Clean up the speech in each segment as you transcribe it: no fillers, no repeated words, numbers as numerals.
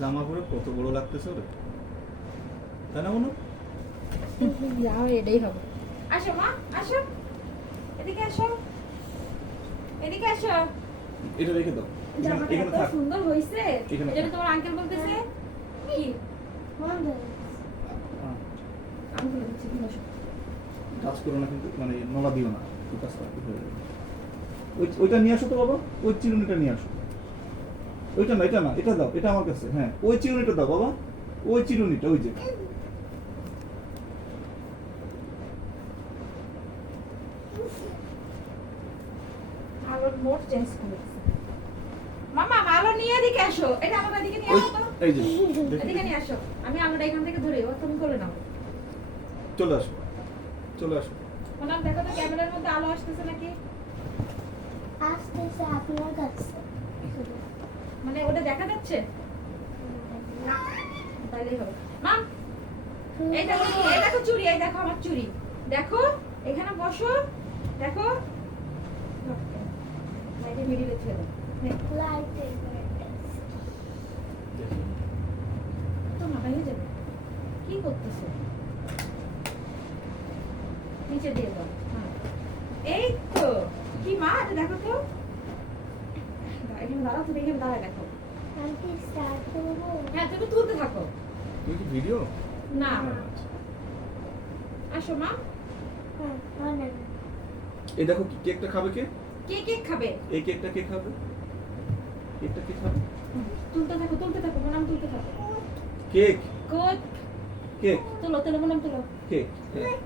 জামা পরে কত বড় লাগতেছে ওরে, তাই না মনে? যাও, এটাই হবে। আসো মা, আসো, এদিকে আসো, এদিকে আসো। এটা রেখে দাও, জামাটা এখানে এত থাক। সুন্দর হয়েছে। এখানে এটা থাক। তোমার আঙ্কেল বলতেছে কি? আঙ্কেল বলছে কি? বসো। কাজ করো না কিন্তু, মানে নলা দিও না, ওই কাজটা হয়ে যাবে। ওইটা নিয়ে আসো তো বাবা, ওই চিরুনিটা নিয়ে আসো। ওইটা না, এটা না, এটা দাও, এটা আমার কাছে। হ্যাঁ, ওই চিরুনিটা দাও বাবা, ওই চিরুনিটা, ওই যে। আলোর মোড চেঞ্জ করে দিছে। মামা আলো নিয়ে এদিকে আসো, এটা আমার এদিকে নিয়ে আসো তো। এই যে এদিকে নিয়ে আসো, আমি আলোটা এখান থেকে ধরে ও তুমি করে নাও। চলে আসো, চলে আসো। ওনার দেখো তো ক্যামেরার মধ্যে আলো আসতেছে নাকি? আসতেছে আপনার কাছে। মানে ওটা দেখা যাচ্ছে? তাইলেই হবে। মা, এই দেখো, এই দেখো চুড়ি, এই দেখো আমার চুড়ি। দেখো, এখানে বসো, দেখো। লাইটে মিডিলে ছেড়ে দাও। লাইটে তো মাথা হয়ে যাবে। কি করতেছো? নিচে দিয়ে দাও। হ্যাঁ। এই তো। কি মা, এটা দেখো তো। এখানে দাঁড়াও, তুমি এখানে দাঁড়ায় দেখো। আমি কি স্টার্ট করবো? হ্যাঁ, তুমি তুলতে থাকো। তুমি কি ভিডিও? না, আসো মা। হ্যাঁ, অনেক। এই দেখো, কেকটা খাবে কে? কে কেক খাবে? এই কেকটা কে খাবে? কেকটা কে খাবে? তুলতে থাকো, তুলতে থাকো, মনাম তুলতে থাকো। কেক, কোট কেক, তুলো, তুলো, মনাম তুলো। কেক, হ্যাঁ,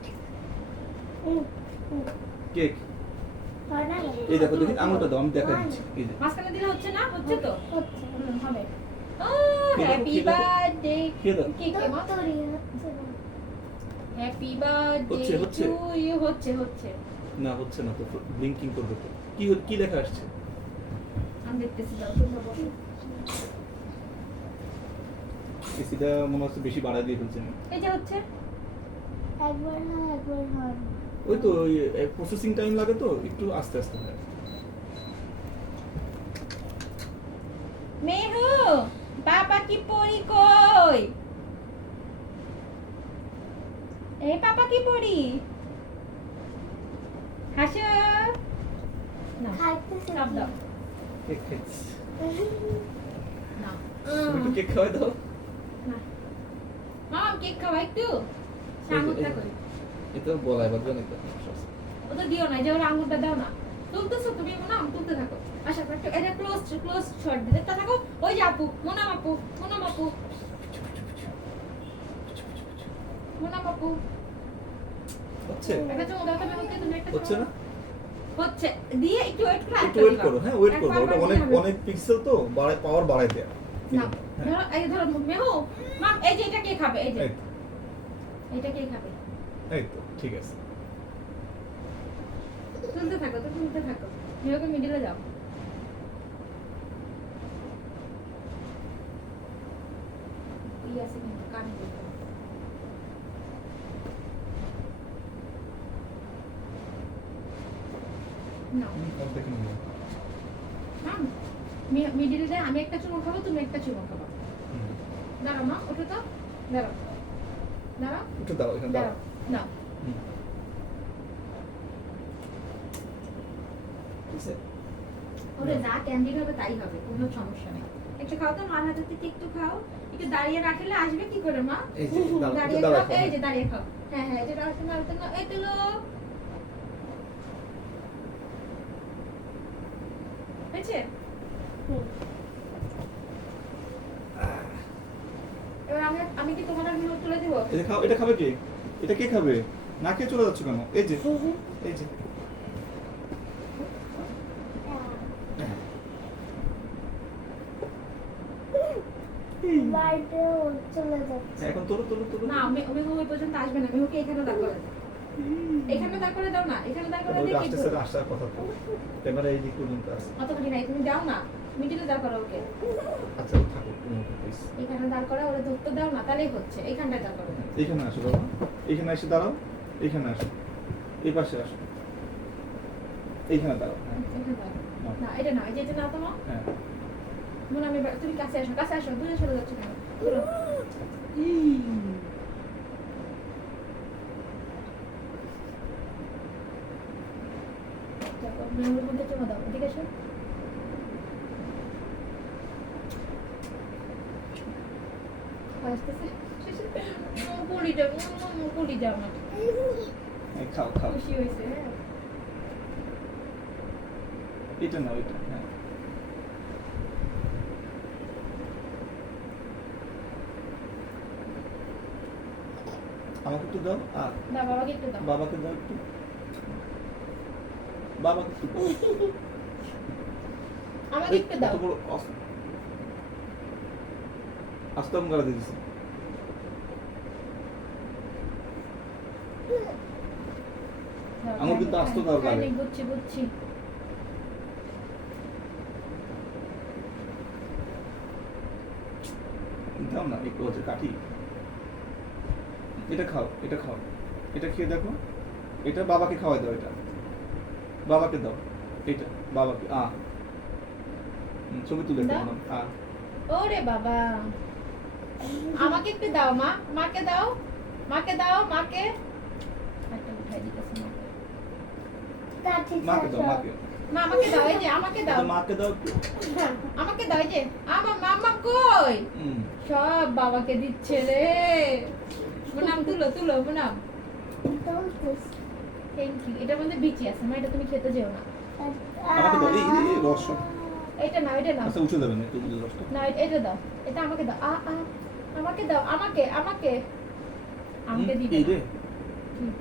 হুম, হুম। কেক। অনেক। এই দেখো, দেখি আঙুলটা দাও, আমি দেখা দিচ্ছি। এই যে মাঝখানে দিলে হচ্ছে না? হচ্ছে তো? হচ্ছে। হবে। ও খেয়ে দেখো, হ্যাপি খেয়ে দেখো। বার্থডে। খেয়ে দেখো। কি কে মা? তরি হচ্ছে না। হ্যাপি বার্থডে হচ্ছে, হচ্ছে। To you. হচ্ছে, হচ্ছে। না, হচ্ছে না তো, ব্লিঙ্কিং করবে তো। কি লেখা আসছে? আমি দেখতেছি, দাও তোমরা বসো। এসিটা মনে হচ্ছে বেশি বাড়ায় দিয়ে ফেলছেন। এই যে হচ্ছে। একবার হয়, একবার হয় না। ওই তো প্রসেসিং টাইম লাগে, তো একটু আস্তে আস্তে হয়। মেহু, বাবা কি পড়ি কই? এই পাপা কি পড়ি? হাসো। না, খাইতেছে চাপ দাও। কেক খাইছি। না। তুমি একটু কেক খাওয়াই দাও। না। মামা কেক খাওয়া একটু। আঙুরটা কই? এটা বলাই বাদ জানি তো। ও তো দিও না, যে ওর আঙুরটা দাও না। তুলতেছো তুমি, মোনা তুলতে থাকো। আশা একটু এটা ক্লোজ শট দিতে থাকো। ওই যে আপু, মোনা আপু, মোনা আপু, মোনা আপু। হচ্ছে? একটা চুমু দাও তো মেহুকে, তুমি একটা হচ্ছে চুমু। না? হচ্ছে দিয়ে একটু ওয়েট করে একটু ওয়েট করো, হ্যাঁ ওয়েট করো। ওটা অনেক একবার অনেক পিক্সেল তো, পাওয়ার বাড়ায় দেয়া। না, ধরো এই ধরো মেহু, মাম এই যে এটা কে খাবে? এই যে এই তো, এটা কে খাবে? এই তো ঠিক আছে। তুলতে থাকো, তো তুলতে থাকো। মেহুকে মিডিলে যাও। আছে কিন্তু কানে দিতে। না দেখে নিও। মাম মিডিলে যায়, আমি একটা চুমু খাবো, তুমি একটা চুমু খাবো। দাঁড়াও মা, ওঠো তো। দাঁড়াও, দাঁড়াও, একটু দাও, এখানে দাও। দাঁড়াও। না, হুম। ঠিক আছে? ওরে যা ক্যান্ডিড হবে তাই হবে, কোনো সমস্যা নেই। একটু খাও তো, মার হাতে থেকে একটু খাও। একটু দাঁড়িয়ে রাখলে আসবে কি করে মা? এই যে দাঁড়াও, দাঁড়িয়ে একটু খাও, দাঁড়াও। এই যে দাঁড়িয়ে খাও। হ্যাঁ হ্যাঁ, এটা রাখতে মারতে না, এই তুলো। হয়েছে? হুম। এবার আমি কি তোমার আর মিনুট তুলে দিব? এই যে খাও, এটা খাবে কে? এটা কে খাবে? না খেয়ে চলে যাচ্ছ কেন? এই যে, এই যে। বাড়িতে চলে যাচ্ছে। এখন তোলো, তোলো, তোলো। না, মেহু ওই পর্যন্ত আসবে না। মেহুকে এখানে দাঁড় করে দাও। এখানে দাঁড় করে দাও না, এখানে দাঁড় করে ওটা দিয়ে কি আসতেছে, করবো? আসার কথা তো। ক্যামেরা এই দিক পর্যন্ত আছে। অতখানি নাই, তুমি যাও না। মিডিলে দাঁড় করো ওকে। আচ্ছা, থাকো, প্লিজ। এখানে দাঁড় করা, ওরা ধরতে দাও না, তাহলেই হচ্ছে। এইখানটায় দাঁড় করো। এইখানে আসো বাবা, এইখানে এসে দাঁড়াও। এইখানে আসো, এই পাশে আসো। এইখানে দাঁড়াও। হ্যাঁ, এখানে দাঁড়াও। না, এটা না, এই যে এটা না তোমার। হ্যাঁ। মনে আমি তুমি কাছে আসো দূরে সরে যাচ্ছ কেন ধরো। দেখো, মেমোর মধ্যে চলে দাও এদিকে এসো। আসতেছে পড়ি যাও না এই খাও খাও খুশি হয়েছে হ্যাঁ এটা নাও এটা হ্যাঁ আমাকে একটু দাও না বাবাকে একটু দাও বাবাকে দাও একটু বাবাকে একটু দাও। আমাকে একটু দাও এত বড় আস্তম করে দিয়েছি আমার কিন্তু আস্ত দরকার আমি বুঝছি দাও না একটু হচ্ছে কাঠি এটা খাও এটা খেয়ে দেখো এটা বাবাকে খাওয়াই দাও এটা বাবাকে দাও এটা বাবাকে ছবি তুলে দাও। দাও ওরে বাবা আমাকে একটু দাও মাকে দাও মাকে একটা উঠাই দিতেছে মাকে দাও মাকে মা আমাকে দাও এই যে আমাকে দাও মাকে দাও একটু আমাকে দাও এই যে আমার মামা কই হুম। সব বাবাকে দিচ্ছে রে মুনাম তুলো মুনাম থ্যাংক ইউ এটার মধ্যে বিচি আছে মা এটা তুমি খেতে যেও না আমাকে দাও এই রস এটা নাও আচ্ছা উঠে যাবে না একটু রসটা না এটা দাও এটা আমাকে দাও আমাকে দাও আমাকে দিবে এই না। রে হুম।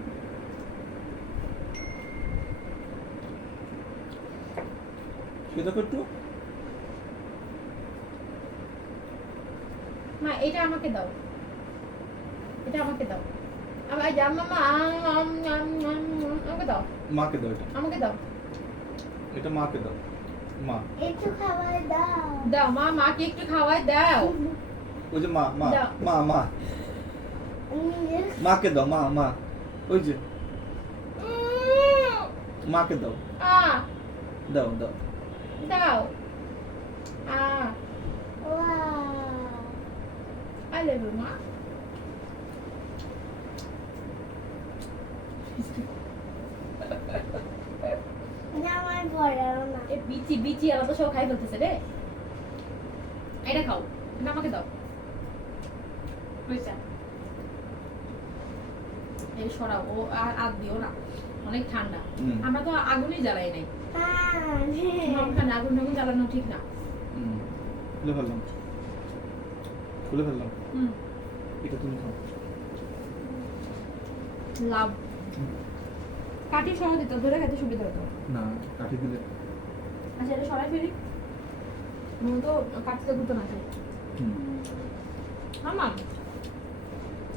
খেয়ে দেখো একটু মা এটা আমাকে দাও আমার জামা আমাকে দাও মাকে দাও এটা আমাকে দাও এটা মাকে দাও মা একটু খাবার দাও দাও মাকে একটু খাওয়াই দাও ওই যে মা দাও। মাকে দাও মা ওই যে মাকে দাও আ দাও দাও I love you, মা আমার বড়াও না এ বিচি আলাদা সব খাই ফেলতেছে রে এটা খাও না আমাকে দাও বুঝছা এই সরাও ও আর দিও না অনেক ঠান্ডা হুম। আমরা তো আগুনই জ্বালাই নাই হ্যাঁ ওখানে আগুন জ্বালানো ঠিক না খুলে ফেললাম হুম এটা তুমি খাও লাভ কাটি সরাই দিত ধরে খেতে সুবিধা হতো না কাঠি দিলে আচ্ছা এটা সরাই ফেলি মন তো কাটতে গুতো না খাই মামা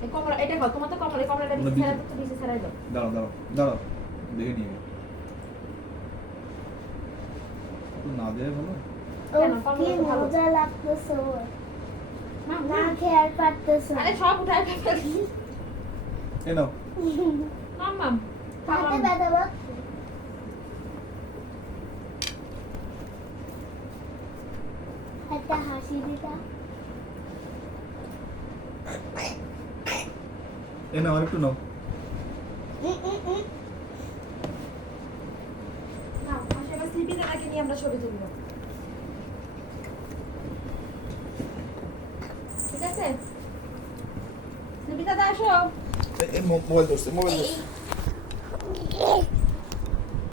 এই কমলা এটা খাও তোমার তো কমলাটা না, দিছে বিচি। তো দিছে ছাড়াই দাও দাঁড়াও দেখে নিয়ে তো না দেয় ভালো কি মজা লাগতেছে মা না খেয়ে আর পারতেছে আরে সব উঠাই ফেলি এ নাও মামা হাতে ব্যথা পাচ্ছে একটা হাসি দিতা এ নাও আরেকটু নাও আশেপাশে স্লিপিদানাকে নিয়ে আমরা ছবি তুলব ঠিক আছে স্লিপিদাদা আসো মোবাইল ধরছে